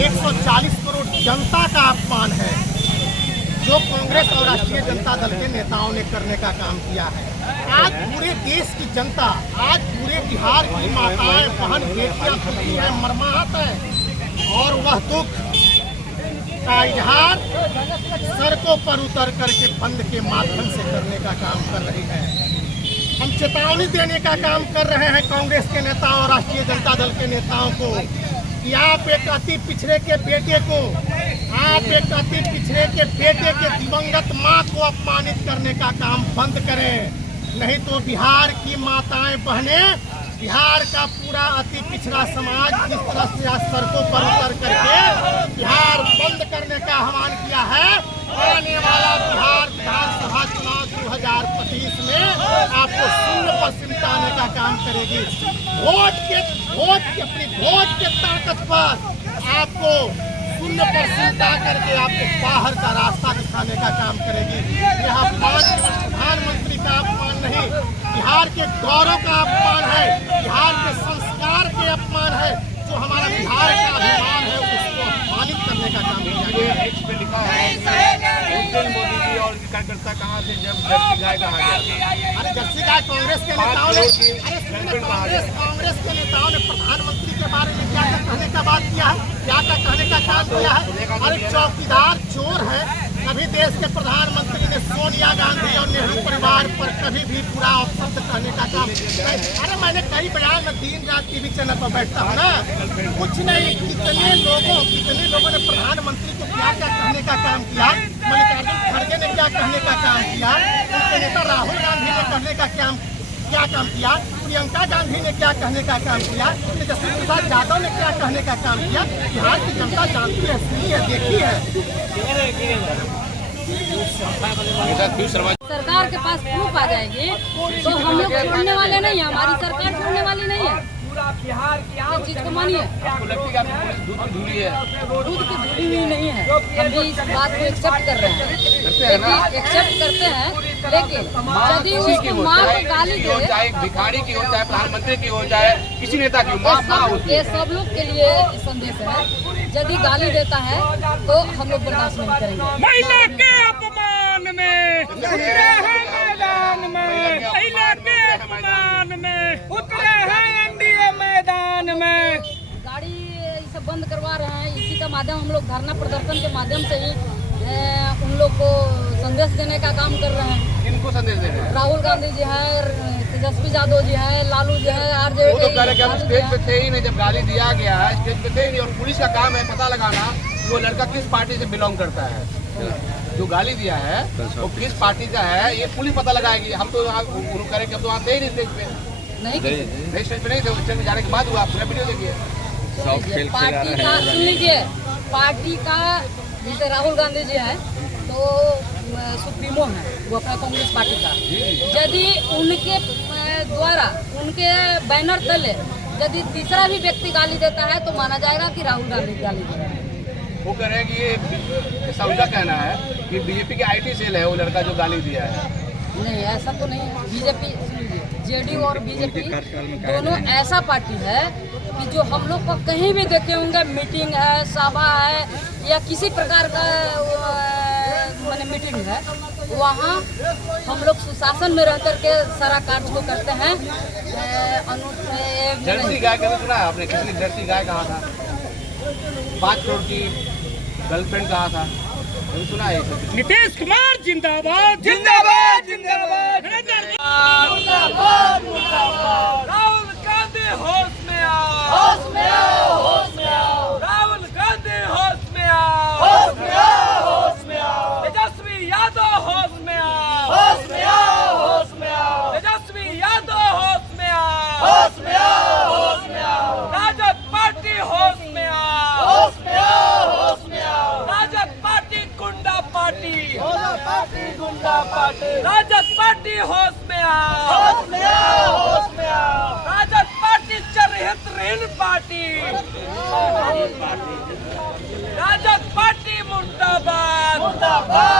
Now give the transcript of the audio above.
140 करोड़ जनता का अपमान है जो कांग्रेस और राष्ट्रीय जनता दल के नेताओं ने करने का काम किया है। आज पूरे देश की जनता, आज पूरे बिहार की माताएं, बहन, बेटियां दुखी है, मर्माहत है और वह दुख का इजहार सड़कों पर उतर करके बंद के माध्यम से करने का काम कर रही है। हम चेतावनी देने का काम कर रहे हैं कांग्रेस के नेता और राष्ट्रीय जनता दल के नेताओं को कि आप एक अति पिछड़े के बेटे को, आप एक अति पिछड़े के बेटे के दिवंगत मां को अपमानित करने का काम बंद करें, नहीं तो बिहार की माताएं, बहनें, बिहार का पूरा अति पिछड़ा समाज जिस तरह से आज सड़कों पर उतर करके बिहार बंद करने का आह्वान किया है। आने वाला बिहार विधानसभा चुनाव 2025 में आपको 0% आने का काम करेगी। अपनी वोट के ताकत पर आपको 0% आकर के आपको बाहर का रास्ता दिखाने का काम करेगी। यह प्रधानमंत्री का अपमान नहीं, बिहार के गौरव का अपमान है, बिहार के संस्कार के अपमान है, जो हमारा बिहार का अभिमान है उसको अपमानित करने का काम किया गया। मोदी जी और कार्यकर्ता कहाँ थे जब जर्सी गाय कहा गया? अरे जर्सी गाय कांग्रेस के नेताओं ने, कांग्रेस के नेताओं ने प्रधानमंत्री के बारे में क्या कहने का बात किया है, क्या कहने का काम किया है। अरे चौकीदार चोर है। कभी देश के प्रधानमंत्री ने सोनिया गांधी और नेहरू परिवार पर कभी भी बुरा अपशब्द कहने का काम। अरे मैंने कई बयान में दिन रात टीवी चैनल पर बैठता हूँ ना, कुछ नहीं, कितने लोगों ने प्रधानमंत्री को क्या क्या कहने का काम किया, मल्लिकार्जुन खड़गे ने क्या कहने का काम किया, उनके नेता राहुल गांधी ने कहने का क्या काम किया, प्रियंका गांधी ने क्या कहने का काम किया, तेजस्वी प्रसाद यादव ने क्या कहने का काम किया। बिहार की जनता जानती है, सुनी है, देखी है। सरकार के पास प्रूफ आ जाएगी तो हम लोग छोड़ने वाले नहीं है, हमारी सरकार छोड़ने वाली नहीं है। पूरा बिहार की चीज को मानिए, आपको लगती है कि दूध की धूली है? दूध की धुली हुई नहीं है। हम भी इस बात को एक्सेप्ट कर रहे हैं, एक्सेप्ट करते हैं, लेकिन यदि उसकी माँ को गाली दे, चाहे भिखारी की हो, चाहे प्रधानमंत्री की हो, चाहे किसी नेता की हो, माँ होती है। ये सब लोग के लिए संदेश है। यदि गाली देता है तो हम लोग बर्दाश्त नहीं करेंगे। महिला के अपमान में उतरे हैं मैदान में, महिला के अपमान में उतरे हैं एनडीए मैदान में। गाड़ी ये सब बंद करवा रहे हैं, इसी का माध्यम हम लोग धरना प्रदर्शन के माध्यम से ही उन लोग को संदेश देने का काम कर रहे हैं। किनको संदेश दे रहे हैं? राहुल गांधी जी है, तेजस्वी यादव जी है, लालू जी है, आरजेडी। वो तो कह रहे कि हम स्टेज पे थे ही नहीं जब गाली दिया गया है, स्टेज पे थे ही नहीं। और पुलिस का काम है पता लगाना वो लड़का किस पार्टी से बिलोंग करता है, जो गाली दिया है वो किस पार्टी का है, ये पुलिस पता लगाएगी। हम तो यहाँ करें कि हम तो वहाँ थे ही नहीं, स्टेज पे नहीं, स्टेज पे नहीं थे। स्टेज पे जाने के बाद हुआ, पूरा वीडियो देखिए। पार्टी का सुन लीजिए, पार्टी का जैसे राहुल गांधी जी है तो सुप्रीमो है, वो अपना कांग्रेस पार्टी का। यदि उनके द्वारा, उनके बैनर तले यदि तीसरा भी व्यक्ति गाली देता है तो माना जाएगा कि राहुल गांधी गाली दे रहे हैं। वो कह रहे हैं कि ये समझा कहना है कि बीजेपी के आईटी सेल है वो लड़का जो गाली दिया है। नहीं, ऐसा तो नहीं है। बीजेपी, जेडीयू और बीजेपी दोनों ऐसा पार्टी है कि जो हम लोग को कहीं भी देखे होंगे, मीटिंग है, सभा है या किसी प्रकार का माने मीटिंग है, वहाँ हम लोग सुशासन में रह करके सारा कार्य को करते हैं। जर्सी गाय कभी सुना है आपने? किसी ने जर्सी गाय कहा था? 5 करोड़ की गर्लफ्रेंड कहा था, कभी सुना है? नीतीश कुमार जिंदाबाद, जिंदाबाद, जिंदाबाद, राहुल गांधी होश में आओ, होश में आओ, होश में आओ, राहुल गांधी होश में आओ, होश में आओ, होश में आओ, तेजस्वी यादव होश में आओ, होश में आओ, होश में आओ, तेजस्वी यादव होश में आओ, होश में आओ, होश में आओ, राजद पार्टी होश में आओ, होश में आओ, होश में आओ, राजद पार्टी गुंडा पार्टी, गुंडा पार्टी, राजद पार्टी होश में आओ, होश में आओ, होश में आओ, राजद पार्टी चरहित ऋण पार्टी, राजद पार्टी मुर्दाबाद, मुर्दाबाद।